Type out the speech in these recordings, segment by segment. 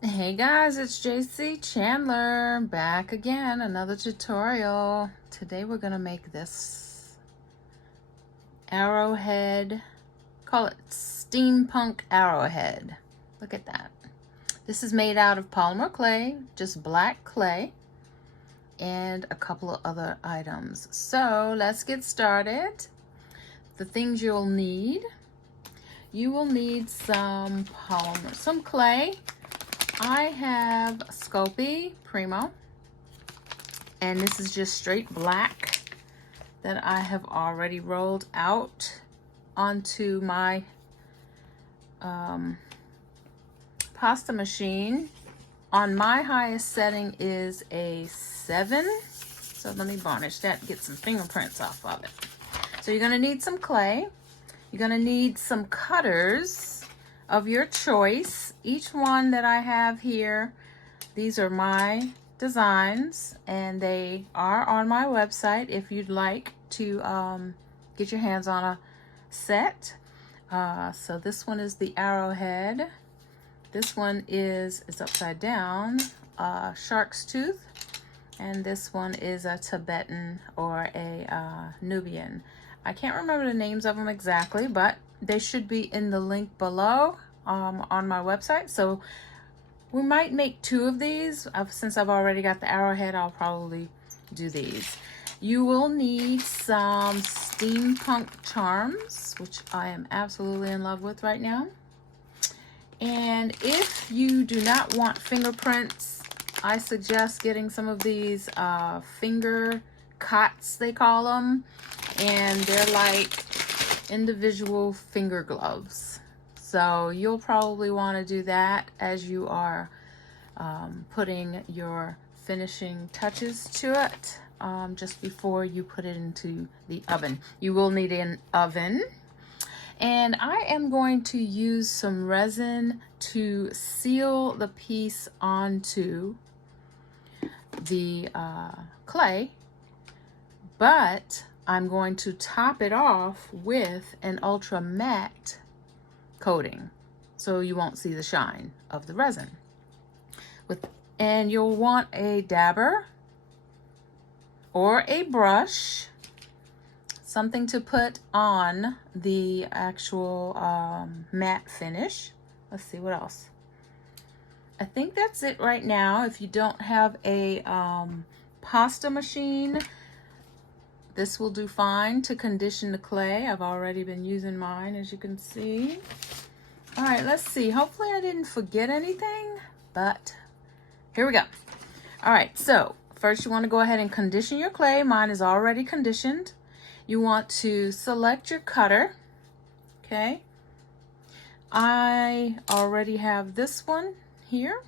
Hey guys, it's JayCee Chandler back again, another tutorial. Today we're gonna make this arrowhead, call it steampunk arrowhead. Look at that. This is made out of polymer clay, just black clay, and a couple of other items. So let's get started. The things you'll need: you will need some polymer, some clay. I have Sculpey Primo, and this is just straight black that I have already rolled out onto my pasta machine. On my highest setting is a 7, so let me varnish that and get some fingerprints off of it. So you're going to need some clay. You're going to need some cutters of your choice. Each one that I have here, these are my designs, and they are on my website if you'd like to get your hands on a set. So this one is the arrowhead. This one is upside down, shark's tooth, and this one is a Tibetan or a Nubian. I can't remember the names of them exactly, but they should be in the link below on my website. So we might make 2 of these. Since I've already got the arrowhead, I'll probably do these. You will need some steampunk charms, which I am absolutely in love with right now. And if you do not want fingerprints, I suggest getting some of these finger cots, they call them. And they're like individual finger gloves. So you'll probably want to do that as you are putting your finishing touches to it, just before you put it into the oven. You will need an oven. And I am going to use some resin to seal the piece onto the clay, but I'm going to top it off with an ultra matte coating so you won't see the shine of the resin. And you'll want a dabber or a brush, something to put on the actual matte finish. Let's see what else. I think that's it right now. If you don't have a pasta machine, this will do fine to condition the clay. I've already been using mine, as you can see. All right, let's see. Hopefully I didn't forget anything, but here we go. All right, so first you want to go ahead and condition your clay. Mine is already conditioned. You want to select your cutter, okay? I already have this one here.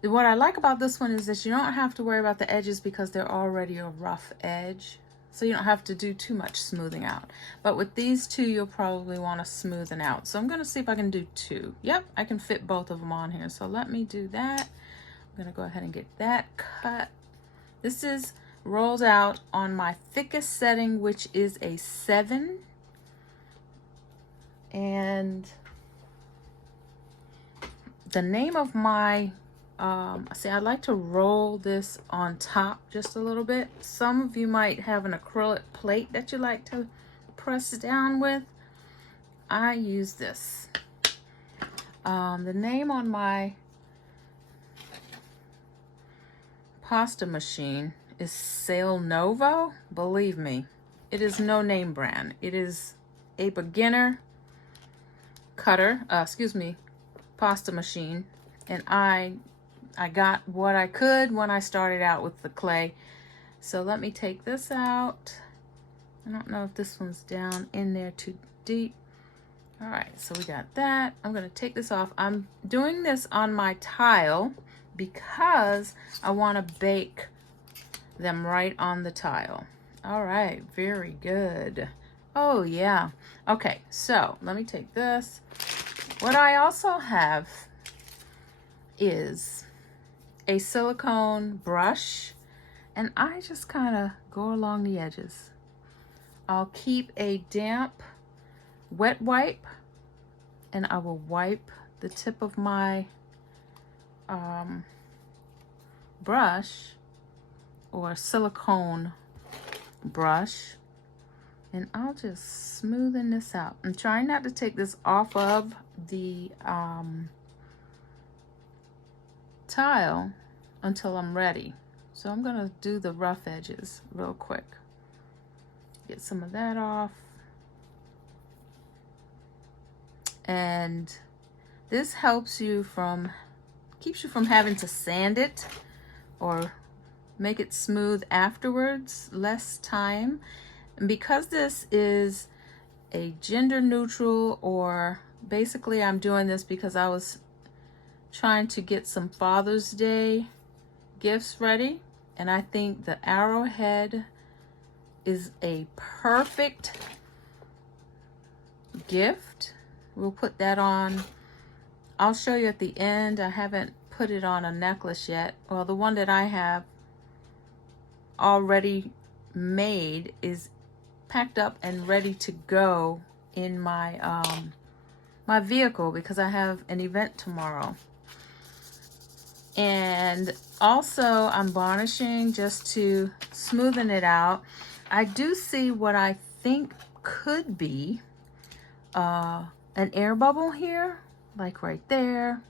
What I like about this one is that you don't have to worry about the edges because they're already a rough edge. So you don't have to do too much smoothing out. But with these 2, you'll probably want to smoothen out. So I'm going to see if I can do 2. Yep, I can fit both of them on here. So let me do that. I'm going to go ahead and get that cut. This is rolled out on my thickest setting, which is a 7. And the name of my see, I like to roll this on top just a little bit. Some of you might have an acrylic plate that you like to press down with. I use this. The name on my pasta machine is Sail Novo. Believe me, it is no name brand. It is a beginner cutter, pasta machine, and I got what I could when I started out with the clay. So let me take this out. I don't know if this one's down in there too deep. All right, so we got that. I'm gonna take this off. I'm doing this on my tile because I wanna bake them right on the tile. All right, very good. Oh yeah. Okay, so let me take this. What I also have is a silicone brush, and I just kind of go along the edges. I'll keep a damp wet wipe, and I will wipe the tip of my brush or silicone brush, and I'll just smoothen this out. I'm trying not to take this off of the tile until I'm ready. So I'm gonna do the rough edges real quick. Get some of that off. And this helps you from, keeps you from having to sand it or make it smooth afterwards, less time. And because this is a gender neutral, or basically I'm doing this because I was trying to get some Father's Day gifts ready, and I think the arrowhead is a perfect gift. We'll put that on. I'll show you at the end. I haven't put it on a necklace yet. Well, the one that I have already made is packed up and ready to go in my my vehicle because I have an event tomorrow. And also I'm varnishing just to smoothen it out. I do see what I think could be an air bubble here, like right there.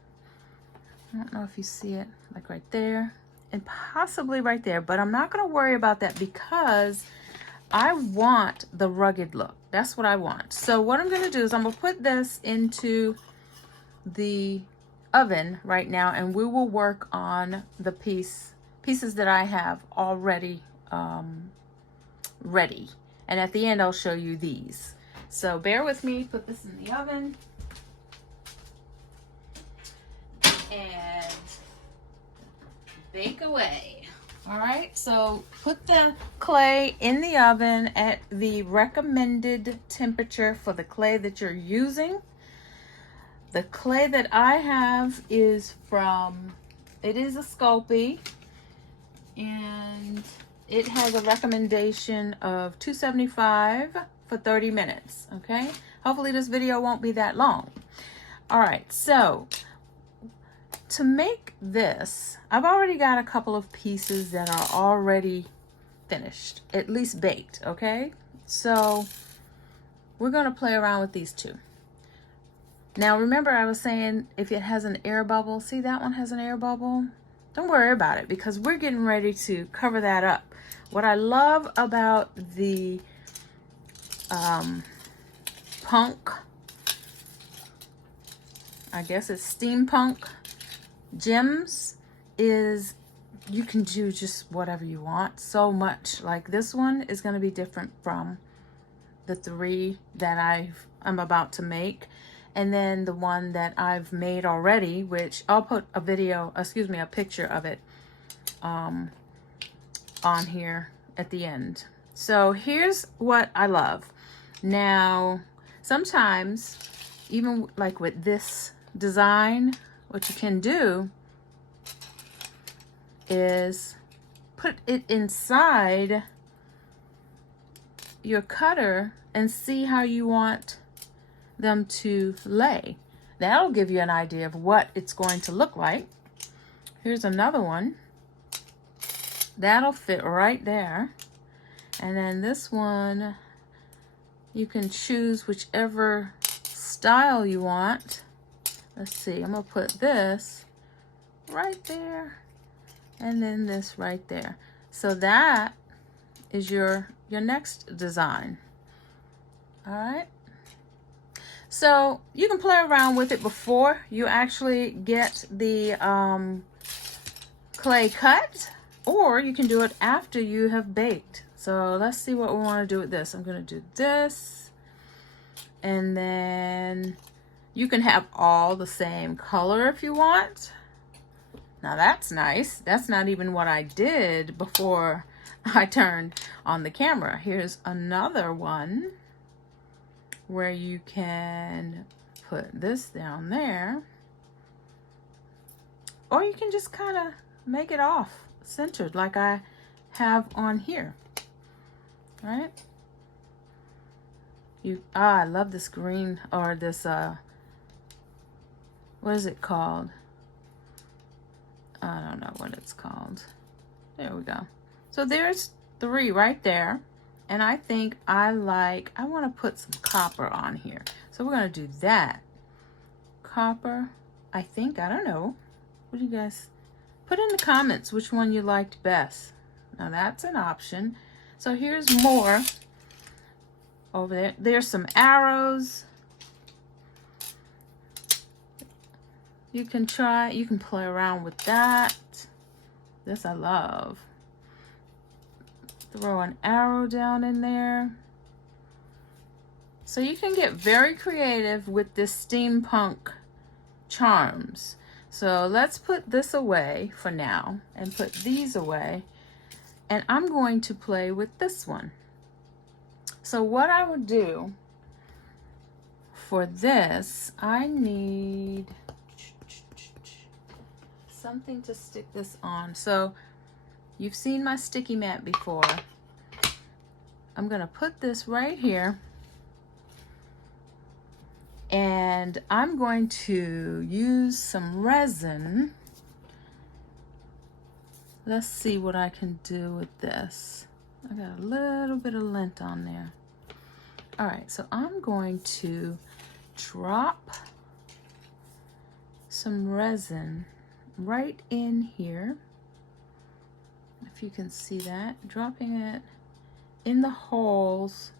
I don't know if you see it, like right there, and possibly right there, but I'm not going to worry about that because I want the rugged look. That's what I want. So what I'm going to do is I'm going to put this into the oven right now, and we will work on the pieces that I have already ready. And at the end, I'll show you these. So bear with me, put this in the oven. And bake away. All right, so put the clay in the oven at the recommended temperature for the clay that you're using. The clay that I have is from, it is a Sculpey, and it has a recommendation of 275 for 30 minutes, okay? Hopefully this video won't be that long. All right, so to make this, I've already got a couple of pieces that are already finished, at least baked, okay? So we're gonna play around with these two. Now remember I was saying if it has an air bubble, see that one has an air bubble? Don't worry about it because we're getting ready to cover that up. What I love about the punk, I guess it's steampunk gems, is you can do just whatever you want so much. Like this one is going to be different from the three that I'm about to make, and then the one that I've made already, which I'll put a video, excuse me, a picture of it on here at the end. So here's what I love. Now sometimes even like with this design, what you can do is put it inside your cutter and see how you want them to lay. That'll give you an idea of what it's going to look like. Here's another one. That'll fit right there. And then this one, you can choose whichever style you want. Let's see, I'm gonna put this right there and then this right there. So that is your next design. All right. So you can play around with it before you actually get the clay cut, or you can do it after you have baked. So let's see what we want to do with this. I'm going to do this, and then you can have all the same color if you want. Now that's nice. That's not even what I did before I turned on the camera. Here's another one where you can put this down there, or you can just kind of make it off centered like I have on here. All right. I love this green, or this what is it called? I don't know what it's called. There we go. So there's 3 right there. And I think I want to put some copper on here. So we're going to do that. Copper, I think, I don't know. What do you guys, put in the comments which one you liked best. Now that's an option. So here's more over there. There's some arrows. You can play around with that. This I love. Throw an arrow down in there. So you can get very creative with this steampunk charms. So let's put this away for now and put these away. And I'm going to play with this one. So what I would do for this, I need something to stick this on. So you've seen my sticky mat before. I'm gonna put this right here. And I'm going to use some resin. Let's see what I can do with this. I got a little bit of lint on there. All right, so I'm going to drop some resin right in here. If you can see that, dropping it in the holes,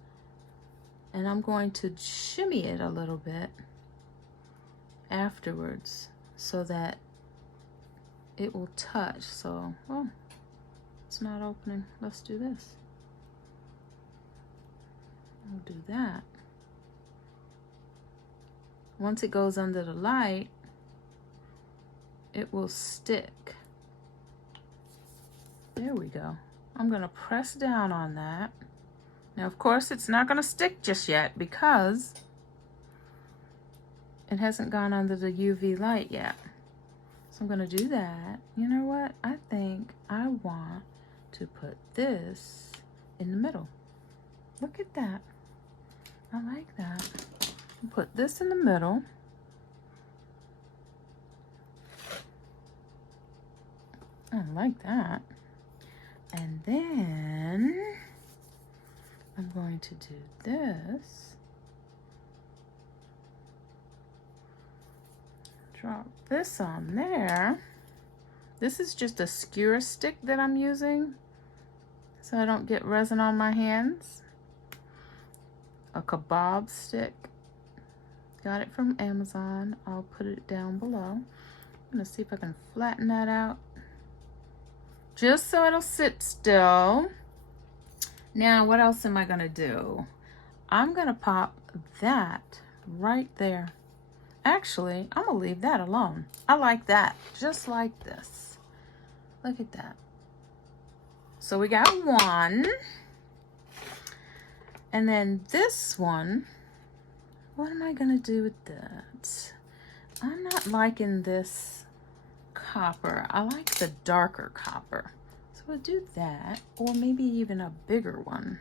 and I'm going to shimmy it a little bit afterwards so that it will touch. So, oh, it's not opening. Let's do this. We'll do that. Once it goes under the light, it will stick. There we go. I'm gonna press down on that. Now, of course, it's not gonna stick just yet because it hasn't gone under the UV light yet. So I'm gonna do that. You know what? I think I want to put this in the middle. Look at that. I like that. I'll put this in the middle. I like that. And then I'm going to do this. Drop this on there. This is just a skewer stick that I'm using so I don't get resin on my hands. A kebab stick. Got it from Amazon. I'll put it down below. I'm gonna see if I can flatten that out just so it'll sit still. Now, what else am I gonna do? I'm gonna pop that right there. Actually, I'm gonna leave that alone. I like that, just like this. Look at that. So we got one. And then this one, what am I gonna do with that? I'm not liking this copper. I like the darker copper. So we'll do that, or maybe even a bigger one.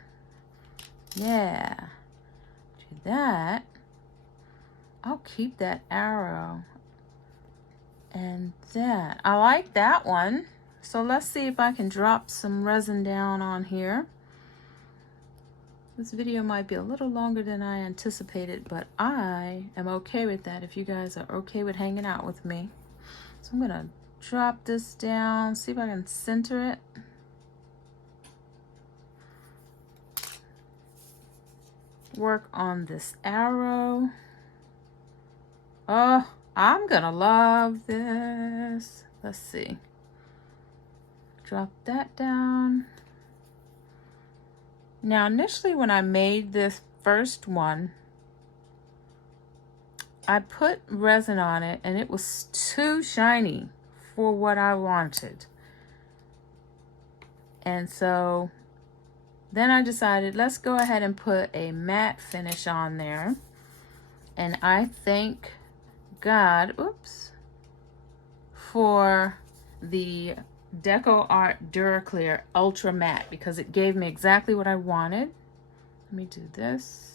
Yeah, do that. I'll keep that arrow and that. I like that one. So let's see if I can drop some resin down on here. This video might be a little longer than I anticipated, but I am okay with that if you guys are okay with hanging out with me. So I'm gonna drop this down, see if I can center it. Work on this arrow. Oh, I'm gonna love this. Let's see. Drop that down. Now, initially when I made this first one, I put resin on it and it was too shiny for what I wanted. And so then I decided, let's go ahead and put a matte finish on there. And I thank God, oops, for the Deco Art Duraclear Ultra Matte, because it gave me exactly what I wanted. Let me do this.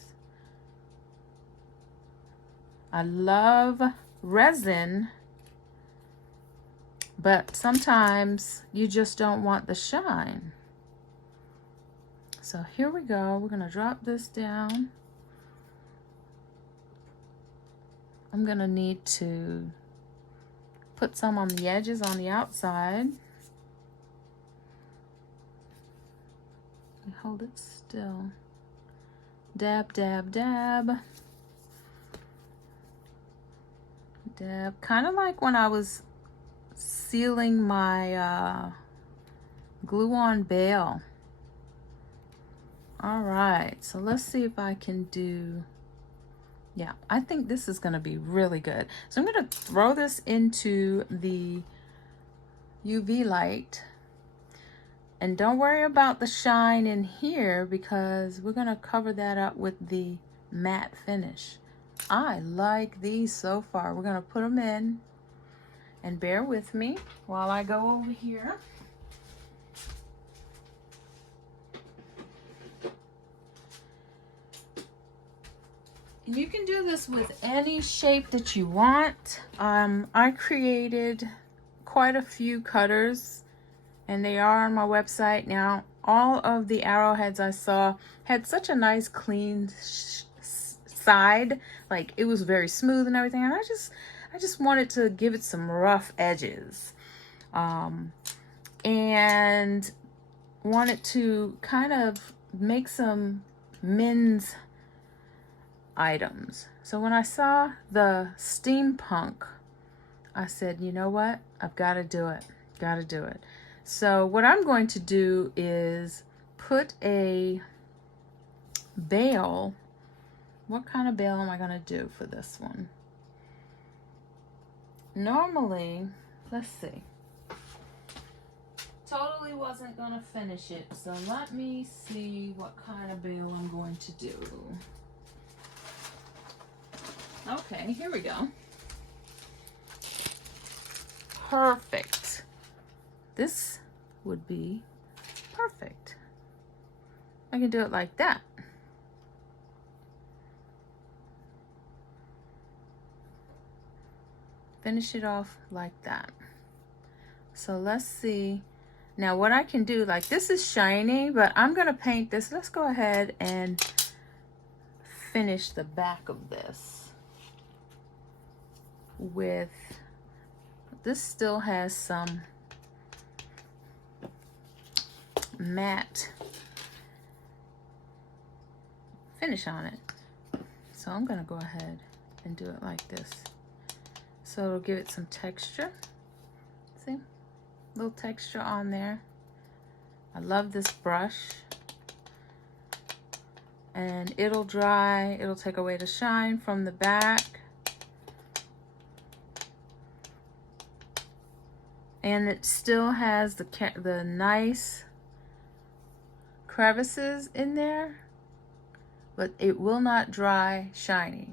I love resin, but sometimes you just don't want the shine. So here we go. We're gonna drop this down. I'm gonna need to put some on the edges on the outside. Hold it still. Dab, dab, dab. Dab. Kind of like when I was sealing my glue-on bail. All right, so let's see if I can do, yeah, I think this is gonna be really good. So I'm gonna throw this into the UV light. And don't worry about the shine in here because we're gonna cover that up with the matte finish. I like these so far. We're gonna put them in and bear with me while I go over here. And you can do this with any shape that you want. I created quite a few cutters and they are on my website now. All of the arrowheads I saw had such a nice clean side, like it was very smooth and everything, and I just wanted to give it some rough edges, and wanted to kind of make some men's items. So when I saw the steampunk, I said, you know what, I've got to do it, So what I'm going to do is put a bail. What kind of bail am I going to do for this one? Normally, let's see. Totally wasn't going to finish it, so let me see what kind of bail I'm going to do. Okay, here we go. Perfect. This would be perfect. I can do it like that. Finish it off like that. So let's see. Now what I can do, like this is shiny, but I'm gonna paint this. Let's go ahead and finish the back of this with, this still has some matte finish on it. So I'm gonna go ahead and do it like this. So it'll give it some texture. See? Little texture on there. I love this brush. And it'll dry, it'll take away the shine from the back. And it still has the nice crevices in there, but it will not dry shiny.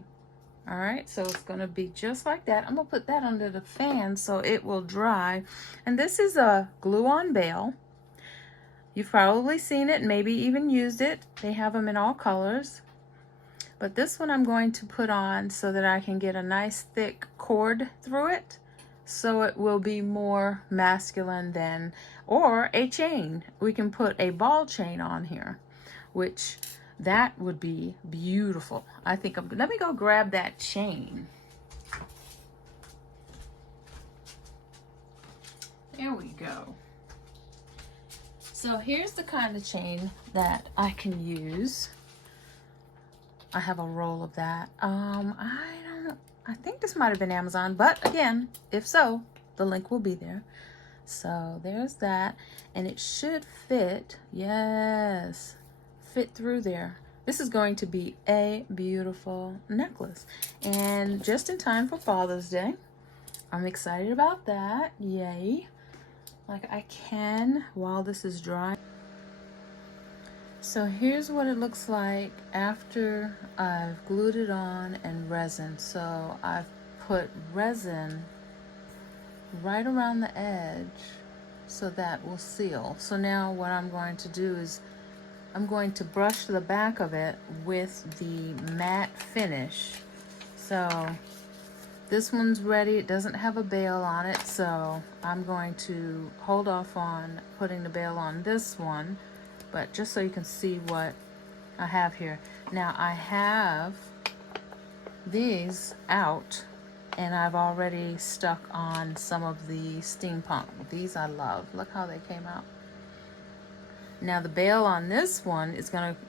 All right, so it's gonna be just like that. I'm gonna put that under the fan so it will dry. And this is a glue-on bail. You've probably seen it, maybe even used it. They have them in all colors. But this one I'm going to put on so that I can get a nice thick cord through it, so it will be more masculine than, or a chain. We can put a ball chain on here, which that would be beautiful. I think let me go grab that chain. There we go. So here's the kind of chain that I can use. I have a roll of that. I think this might have been Amazon, but again, if so, the link will be there. So there's that, and it should fit, yes, fit through there. This is going to be a beautiful necklace, and just in time for Father's Day. I'm excited about that, yay. Like I can, while this is dry. So here's what it looks like after I've glued it on and resin. So I've put resin right around the edge so that will seal. So now what I'm going to do is I'm going to brush the back of it with the matte finish. So This one's ready. It doesn't have a bail on it, so I'm going to hold off on putting the bail on this one, but just so you can see what I have here. Now I have these out, and I've already stuck on some of the steampunk. These I love. Look how they came out. Now the bail on this one is going to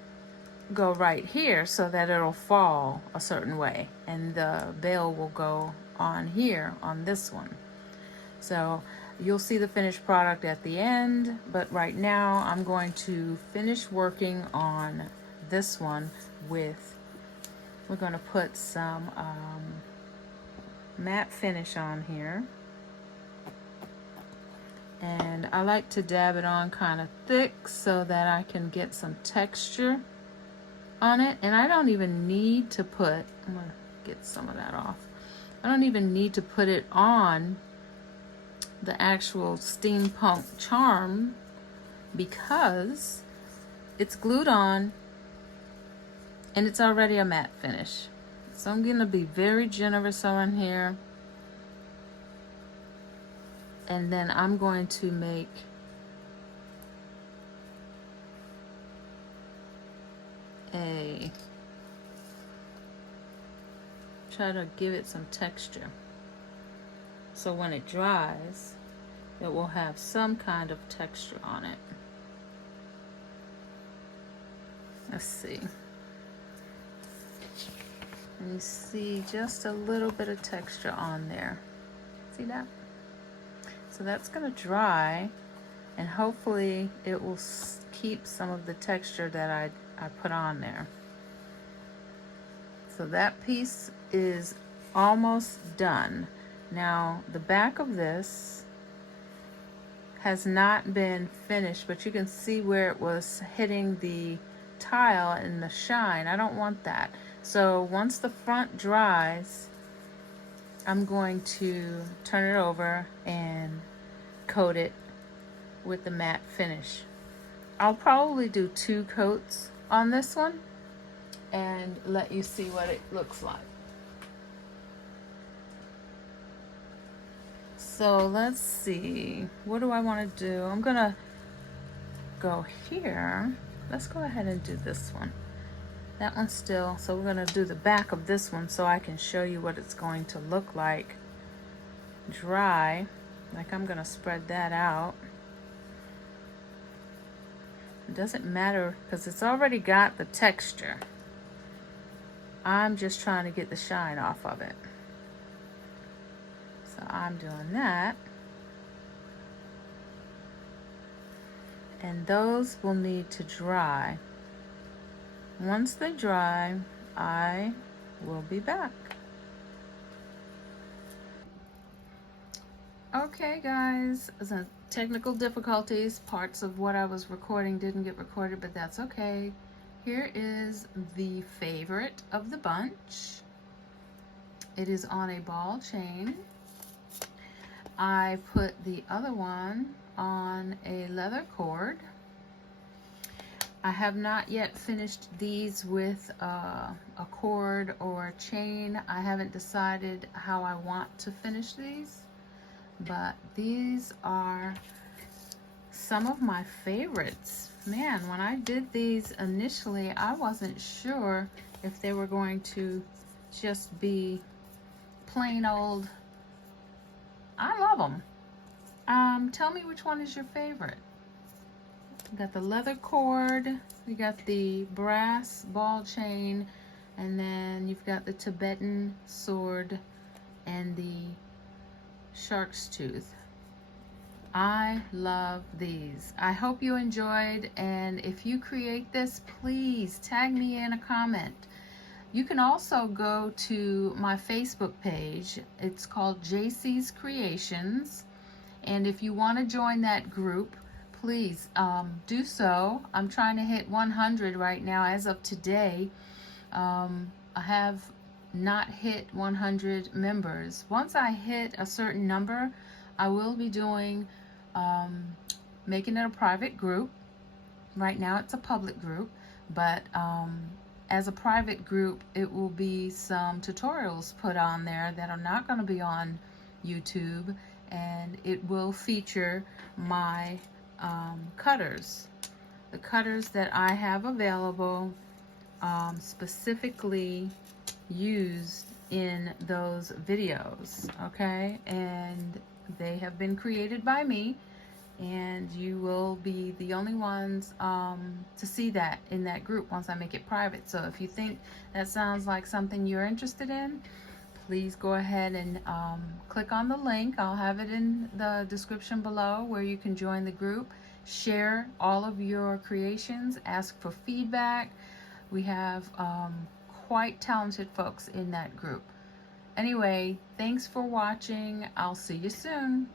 go right here so that it'll fall a certain way, and the bail will go on here on this one. So you'll see the finished product at the end, but right now I'm going to finish working on this one with, we're going to put some matte finish on here, and I like to dab it on kind of thick so that I can get some texture on it. And I don't even need to put, I'm gonna get some of that off, I don't even need to put it on the actual steampunk charm because it's glued on and it's already a matte finish. So I'm gonna be very generous on here, and then I'm going to make try to give it some texture, so when it dries it will have some kind of texture on it. Let's see. And you see just a little bit of texture on there. See that? So that's going to dry, and hopefully it will keep some of the texture that I put on there. So that piece is almost done. Now the back of this has not been finished, but you can see where it was hitting the tile and the shine. I don't want that. So once the front dries, I'm going to turn it over and coat it with the matte finish. I'll probably do 2 coats on this one and let you see what it looks like. So let's see, what do I want to do? I'm gonna go here. Let's go ahead and do this one. That one's still, so we're gonna do the back of this one so I can show you what it's going to look like dry. Like, I'm gonna spread that out. It doesn't matter because it's already got the texture. I'm just trying to get the shine off of it. So I'm doing that. And those will need to dry. Once they dry, I will be back. Okay guys, some technical difficulties. Parts of what I was recording didn't get recorded, but that's okay. Here is the favorite of the bunch. It is on a ball chain. I put the other one on a leather cord. I have not yet finished these with a cord or a chain. I haven't decided how I want to finish these, but these are some of my favorites. Man, when I did these initially, I wasn't sure if they were going to just be plain old. I love them. Tell me which one is your favorite. We got the leather cord, we got the brass ball chain, and then you've got the Tibetan sword and the shark's tooth. I love these. I hope you enjoyed, and if you create this, please tag me in a comment. You can also go to my Facebook page. It's called JayCee's Creations, and if you want to join that group, please do so. I'm trying to hit 100 right now as of today. I have not hit 100 members. Once I hit a certain number, I will be doing making it a private group. Right now it's a public group, but as a private group, it will be some tutorials put on there that are not going to be on YouTube, and it will feature my cutters. The cutters that I have available, specifically used in those videos, okay? And they have been created by me, and you will be the only ones to see that in that group once I make it private. So if you think that sounds like something you're interested in, please go ahead and click on the link. I'll have it in the description below where you can join the group, share all of your creations, ask for feedback. We have quite talented folks in that group. Anyway, thanks for watching. I'll see you soon.